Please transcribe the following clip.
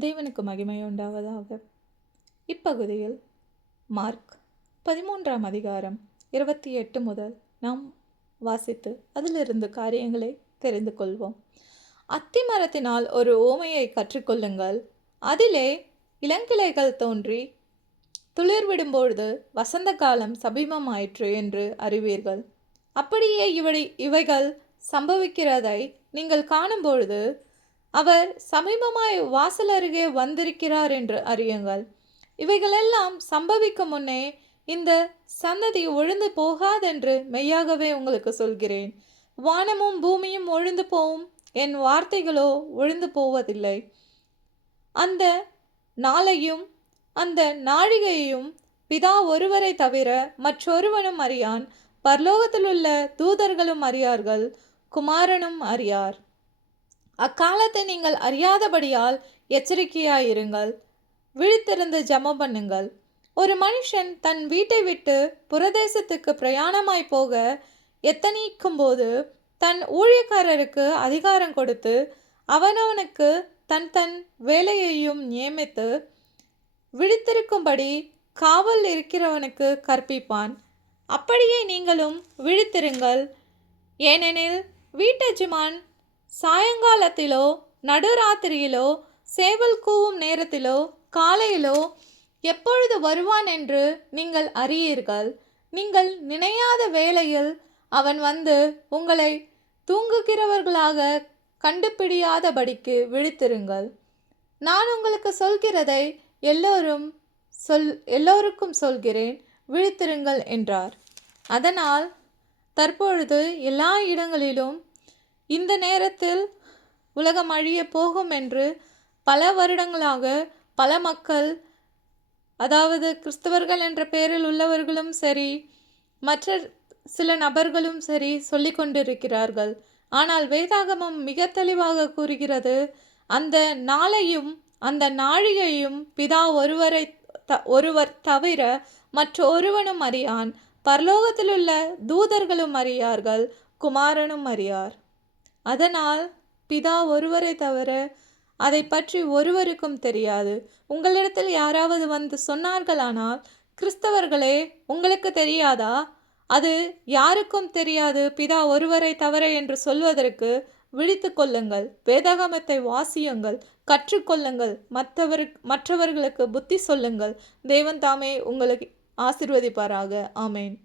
தேவனுக்கு மகிமை உண்டாவதாக. இப்பகுதியில் மார்க் பதிமூன்றாம் அதிகாரம் இருபத்தி எட்டு முதல் நாம் வாசித்து அதிலிருந்து காரியங்களை தெரிந்து கொள்வோம். அத்தி மரத்தினால் ஒரு ஓமையை கற்றுக்கொள்ளுங்கள். அதிலே இளங்கிளைகள் தோன்றி துளிர் விடும்பொழுது வசந்த காலம் சமீபமாயிற்று என்று அறிவீர்கள். அப்படியே இவை இவைகள் சம்பவிக்கிறதை நீங்கள் காணும்பொழுது அவர் சமீபமாய் வாசல் அருகே வந்திருக்கிறார் என்று அறியுங்கள். இவைகளெல்லாம் சம்பவிக்கும் முன்னே இந்த சந்ததி ஒழுந்து போகாதென்று மெய்யாகவே உங்களுக்கு சொல்கிறேன். வானமும் பூமியும் ஒழுந்து போவும் என் வார்த்தைகளோ ஒழுந்து போவதில்லை. அந்த நாளையும் அந்த நாழிகையையும் பிதா ஒருவரை தவிர மற்றொருவனும் அறியான். பரலோகத்திலுள்ள தூதர்களும் அறியார்கள் குமாரனும் அறியார். அக்காலத்தை நீங்கள் அறியாதபடியால் எச்சரிக்கையாயிருங்கள். விழித்திருந்து ஜமம் பண்ணுங்கள். ஒரு மனுஷன் தன் வீட்டை விட்டு புரதேசத்துக்கு பிரயாணமாய் போக எத்தனிக்கும்போது தன் ஊழியக்காரருக்கு அதிகாரம் கொடுத்து அவனவனுக்கு தன் தன் வேலையையும் நியமித்து விழித்திருக்கும்படி காவல் இருக்கிறவனுக்கு கற்பிப்பான். அப்படியே நீங்களும் விழித்திருங்கள். ஏனெனில் வீட்டெஜமான் சாயங்காலத்திலோ நடுராத்திரியிலோ சேவல் கூவும் நேரத்திலோ காலையிலோ எப்பொழுது வருவான் என்று நீங்கள் அறியீர்கள்? நீங்கள் நினையாத வேளையில் அவன் வந்து உங்களை தூங்குகிறவர்களாக கண்டுபிடியாதபடிக்கு விழித்திருங்கள். நான் உங்களுக்கு சொல்கிறதை எல்லோரும் சொல் எல்லோருக்கும் சொல்கிறேன் விழித்திருங்கள் என்றார். அதனால் தற்பொழுது எல்லா இடங்களிலும் இந்த நேரத்தில் உலகம் அழிய போகும் என்று பல வருடங்களாக பல மக்கள் அதாவது கிறிஸ்தவர்கள் என்ற பெயரில் உள்ளவர்களும் சரி மற்ற சில நபர்களும் சரி சொல்லி கொண்டிருக்கிறார்கள். ஆனால் வேதாகமம் மிக தெளிவாக கூறுகிறது அந்த நாளையும் அந்த நாழிகையும் பிதா ஒருவரை த ஒருவர் தவிர மற்றொருவனும் அறியான். பரலோகத்திலுள்ள தூதர்களும் அறியார்கள் குமாரனும் அறியார். அதனால் பிதா ஒருவரை தவிர அதை பற்றி ஒருவருக்கும் தெரியாது. உங்களிடத்தில் யாராவது வந்து சொன்னார்களானால் கிறிஸ்தவர்களே உங்களுக்கு தெரியாதா? அது யாருக்கும் தெரியாது. பிதா ஒருவரை தவிர என்று சொல்வதற்கு விழித்து கொள்ளுங்கள். வேதகமத்தை வாசியுங்கள். கற்றுக்கொள்ளுங்கள். மற்றவர் மற்றவர்களுக்கு புத்தி சொல்லுங்கள். தேவன் தாமே உங்களுக்கு ஆசிர்வதிப்பாராக. ஆமேன்.